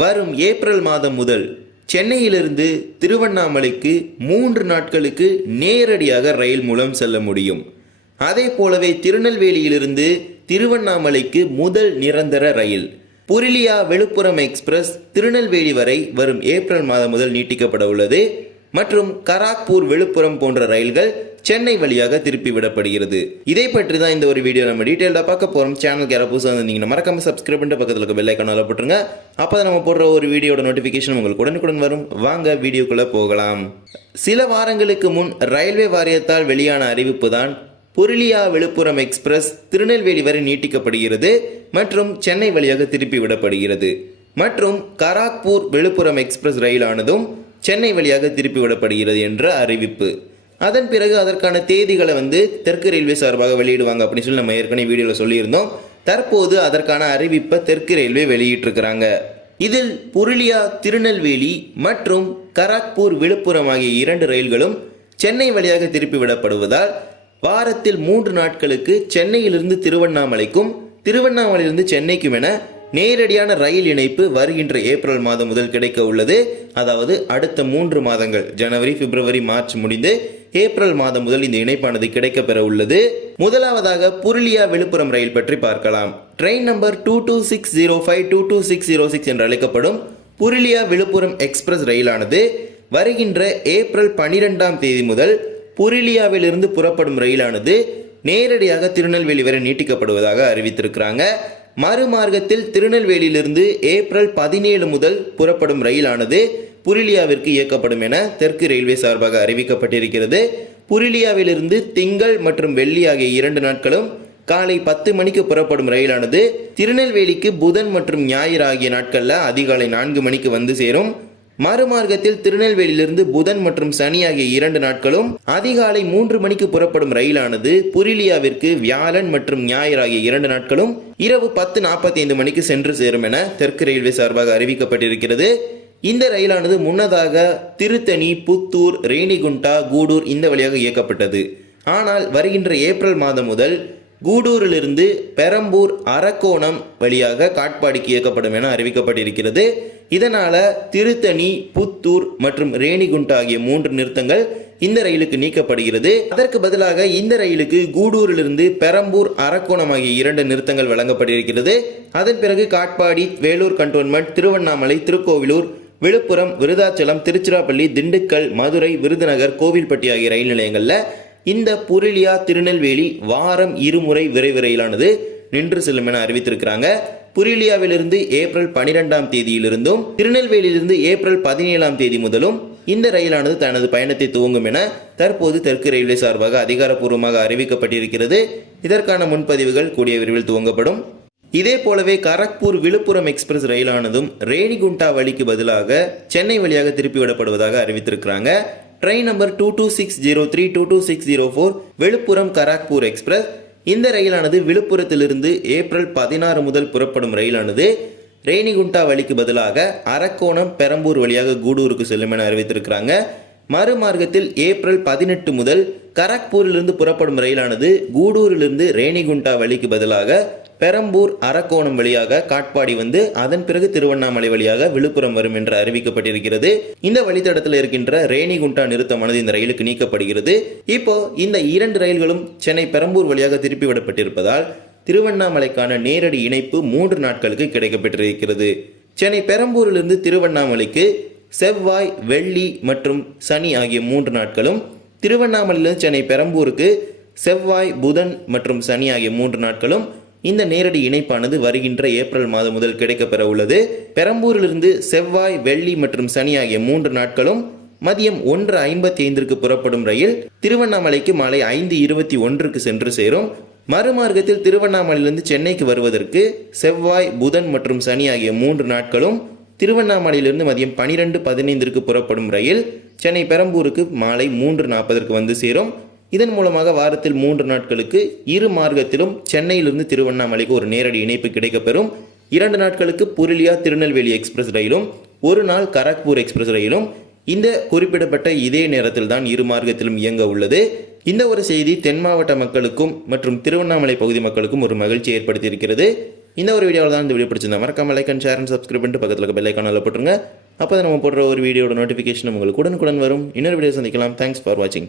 வரும் ஏப்ரல் மாதம் முதல் சென்னையிலிருந்து திருவண்ணாமலைக்கு மூன்று நாட்களுக்கு நேரடியாக ரயில் மூலம் செல்ல முடியும். அதே போலவே திருநெல்வேலியிலிருந்து திருவண்ணாமலைக்கு முதல் நிரந்தர ரயில். புருலியா விழுப்புரம் எக்ஸ்பிரஸ் திருநெல்வேலி வரை வரும் ஏப்ரல் மாதம் முதல் நீட்டிக்கப்பட உள்ளது. மற்றும் கராக்பூர் விழுப்புரம் போன்ற ரயில்கள் சென்னை வழியாக திருப்பி விடப்படுகிறது. இதை பற்றி தான் இந்த ஒரு வீடியோ நம்ம டீட்டெயிலாக பார்க்க போகிறோம் சேனலுக்கு யாராவது புதுசாக இருந்தீங்கன்னா மறக்காம சப்ஸ்கிரைப் பண்ணிட்டு பக்கத்தில் இருக்க பெல் போட்டுருங்க. அப்போ நம்ம போடுற ஒரு வீடியோட நோட்டிஃபிகேஷன் உங்களுக்கு உடனுக்குடன் வரும். வாங்க வீடியோக்குள்ளே போகலாம். சில வாரங்களுக்கு முன் ரயில்வே வாரியத்தால் வெளியான அறிவிப்பு தான் புருளியா விழுப்புரம் எக்ஸ்பிரஸ் திருநெல்வேலி வரை நீட்டிக்கப்படுகிறது மற்றும் சென்னை வழியாக திருப்பி விடப்படுகிறது. மற்றும் கராக்பூர் விழுப்புரம் எக்ஸ்பிரஸ் ரயிலானதும் சென்னை வழியாக திருப்பி விடப்படுகிறது என்ற அறிவிப்பு. அதன் பிறகு அதற்கான தேதிகளை வந்து தெற்கு ரயில்வே சார்பாக வெளியிடுவாங்க அப்படின்னு சொல்லி நம்ம ஏற்கனவே வீடியோவில் சொல்லியிருந்தோம். தற்போது அதற்கான அறிவிப்பை தெற்கு ரயில்வே வெளியிட்டிருக்கிறாங்க. இதில் புருளியா திருநெல்வேலி மற்றும் கராக்பூர் விழுப்புரம் ஆகிய இரண்டு ரயில்களும் சென்னை வழியாக திருப்பி விடப்படுவதால் வாரத்தில் மூன்று நாட்களுக்கு சென்னையிலிருந்து திருவண்ணாமலைக்கும் திருவண்ணாமலையிலிருந்து சென்னைக்கும் என நேரடியான ரயில் இணைப்பு வருகின்ற ஏப்ரல் மாதம் முதல் கிடைக்க உள்ளது. அதாவது அடுத்த மூன்று மாதங்கள் ஜனவரி பிப்ரவரி மார்ச் முடிந்து ஏப்ரல் மாதம் முதல் இந்த இணைப்பானது கிடைக்கப்பெற உள்ளது. முதலாவதாக புருளியா விழுப்புரம் ரயில் பற்றி பார்க்கலாம். Train number two two six zero five two two six zero six என்று அழைக்கப்படும் புருலியா விழுப்புரம் எக்ஸ்பிரஸ் ரயிலானது வருகின்ற ஏப்ரல் பனிரெண்டாம் தேதி முதல் புருளியாவிலிருந்து புறப்படும் ரயிலானது நேரடியாக திருநெல்வேலி வரை நீட்டிக்கப்படுவதாக அறிவித்திருக்கிறாங்க. மறுமார்க்கத்தில் திருநெல்வேலியிலிருந்து ஏப்ரல் பதினேழு முதல் புறப்படும் ரயிலானது புருலியாவிற்கு இயக்கப்படும் என தெற்கு ரயில்வே சார்பாக அறிவிக்கப்பட்டிருக்கிறது. புருலியாவிலிருந்து திங்கள் மற்றும் வெள்ளி ஆகிய இரண்டு நாட்களும் காலை பத்து மணிக்கு புறப்படும் ரயிலானது திருநெல்வேலிக்கு புதன் மற்றும் ஞாயிறு ஆகிய நாட்களில் அதிகாலை நான்கு மணிக்கு வந்து சேரும். மறுமார்க்கத்தில் திருநெல்வேலியிலிருந்து புதன் மற்றும் சனி ஆகிய இரண்டு நாட்களும் அதிகாலை மூன்று மணிக்கு புறப்படும் ரயிலானது புரிலியாவிற்கு வியாழன் மற்றும் ஞாயிறு ஆகிய இரண்டு நாட்களும் இரவு பத்து நாற்பத்தி ஐந்து மணிக்கு சென்று சேரும் என தெற்கு ரயில்வே சார்பாக அறிவிக்கப்பட்டிருக்கிறது. இந்த ரயிலானது முன்னதாக திருத்தணி புத்தூர் ரேணிகுண்டா கூடூர் இந்த வழியாக இயக்கப்பட்டது. ஆனால் வருகின்ற ஏப்ரல் மாதம் முதல் கூடூரிலிருந்து பெரம்பூர் அரக்கோணம் வழியாக காட்பாடிக்கு இயக்கப்படும் என அறிவிக்கப்பட்டிருக்கிறது. இதனால திருத்தணி புத்தூர் மற்றும் ரேணிகுண்டா ஆகிய மூன்று நிறுத்தங்கள் இந்த ரயிலுக்கு நீக்கப்படுகிறது. அதற்கு பதிலாக இந்த ரயிலுக்கு கூடூரிலிருந்து பெரம்பூர் அரக்கோணம் ஆகிய இரண்டு நிறுத்தங்கள் வழங்கப்பட்டிருக்கிறது. அதன் பிறகு காட்பாடி வேலூர் கண்டோன்மெண்ட் திருவண்ணாமலை திருக்கோவிலூர் விழுப்புரம் விருதாச்சலம் திருச்சிராப்பள்ளி திண்டுக்கல் மதுரை விருதுநகர் கோவில்பட்டி ஆகிய ரயில் நிலையங்களில் இந்த புருலியா திருநெல்வேலி வாரம் இருமுறை விரைவு ரயிலானது நின்று செல்லும் என அறிவித்திருக்கிறாங்க. புருலியாவிலிருந்து ஏப்ரல் பனிரெண்டாம் தேதியிலிருந்தும் திருநெல்வேலியிலிருந்து ஏப்ரல் பதினேழாம் தேதி முதலும் இந்த ரயிலானது தனது பயணத்தை துவங்கும் என தற்போது தெற்கு ரயில்வே சார்பாக அதிகாரப்பூர்வமாக அறிவிக்கப்பட்டிருக்கிறது. இதற்கான முன்பதிவுகள் கூடிய விரைவில் துவங்கப்படும். இதே போலவே கரக்பூர் விழுப்புரம் எக்ஸ்பிரஸ் ரயிலானதும் ரேணிகுண்டா வழிக்கு பதிலாக சென்னை வழியாக திருப்பி விடப்படுவதாக அறிவித்திருக்கிறாங்க. Train number two two six zero three two two six zero four Villupuram Kharagpur express இந்த ரயிலானது விழுப்புரத்திலிருந்து ஏப்ரல் பதினாறு முதல் புறப்படும் ரயிலானது. ரேணிகுண்டா வழிக்கு பதிலாக அரக்கோணம் பெரம்பூர் வழியாக கூடூருக்கு செல்லும் என அறிவித்திருக்கிறாங்க. மறுமார்க்கத்தில் ஏப்ரல் பதினெட்டு முதல் கரக்பூரிலிருந்து புறப்படும் ரயிலானது கூடூரிலிருந்து ரேணிகுண்டா வழிக்கு பதிலாக பெரம்பூர் அரக்கோணம் வழியாக காட்பாடி வந்து அதன் பிறகு திருவண்ணாமலை வழியாக விழுப்புரம் வரும் என்று அறிவிக்கப்பட்டிருக்கிறது. இந்த வழித்தடத்தில் இருக்கின்ற ரேணிகுண்டா நிறுத்தமானது இந்த ரயிலுக்கு நீக்கப்படுகிறது. இப்போ இந்த இரண்டு ரயில்களும் சென்னை பெரம்பூர் வழியாக திருப்பி விடப்பட்டிருப்பதால் திருவண்ணாமலைக்கான நேரடி இணைப்பு மூன்று நாட்களுக்கு கிடைக்கப்பட்டிருக்கிறது சென்னை பெரம்பூரிலிருந்து திருவண்ணாமலைக்கு செவ்வாய் வெள்ளி மற்றும் சனி ஆகிய மூன்று நாட்களும் திருவண்ணாமலையிலிருந்து சென்னை பெரம்பூருக்கு செவ்வாய் புதன் மற்றும் சனி ஆகிய மூன்று நாட்களும் இந்த நேரடி இணைப்பானது வருகின்ற ஏப்ரல் மாதம் முதல் கிடைக்கப்பெற உள்ளது பெரம்பூரிலிருந்து செவ்வாய் வெள்ளி மற்றும் சனி ஆகிய மூன்று நாட்களும் மதியம் ஒன்று ஐம்பத்தி ஐந்திற்கு புறப்படும் ரயில் திருவண்ணாமலைக்கு மாலை ஐந்து இருபத்தி ஒன்றுக்கு சென்று சேரும். மறுமார்க்கத்தில் திருவண்ணாமலையிலிருந்து சென்னைக்கு வருவதற்கு செவ்வாய் புதன் மற்றும் சனி ஆகிய மூன்று நாட்களும் திருவண்ணாமலையிலிருந்து மதியம் பனிரெண்டு பதினைந்திற்கு புறப்படும் ரயில் சென்னை பெரம்பூருக்கு மாலை மூன்று நாற்பதற்கு வந்து சேரும். இதன் மூலமாக வாரத்தில் மூன்று நாட்களுக்கு இரு மார்க்கத்திலும் சென்னையிலிருந்து திருவண்ணாமலைக்கு ஒரு நேரடி இணைப்பு கிடைக்கப்பெறும். இரண்டு நாட்களுக்கு புருலியா திருநெல்வேலி எக்ஸ்பிரஸ் ரயிலும் ஒரு நாள் கரக்பூர் எக்ஸ்பிரஸ் ரயிலும். இந்த குறிப்பிடப்பட்ட இதே நேரத்தில் தான் இரு மார்க்கத்திலும் இயங்க உள்ளது. இந்த ஒரு செய்தி தென் மாவட்ட மக்களுக்கும் மற்றும் திருவண்ணாமலை பகுதி மக்களுக்கும் ஒரு மகிழ்ச்சி ஏற்படுத்தியிருக்கிறது. இந்த ஒரு வீடியோவில் தான் இந்த வீடியோ பிடிச்சிருந்தா மறக்காம like and share and subscribe பண்ணிட்டு பக்கத்தில் இருக்க பெல்லைக்கான போட்டுருங்க. அப்போ தான் நம்ம போடுற ஒரு வீடியோட நோட்டிஃபிகேஷன் உங்களுக்கு உடனுக்குடன் வரும். இன்னொரு வீடியோ சந்திக்கலாம். தேங்க்ஸ் ஃபார் வாட்சிங்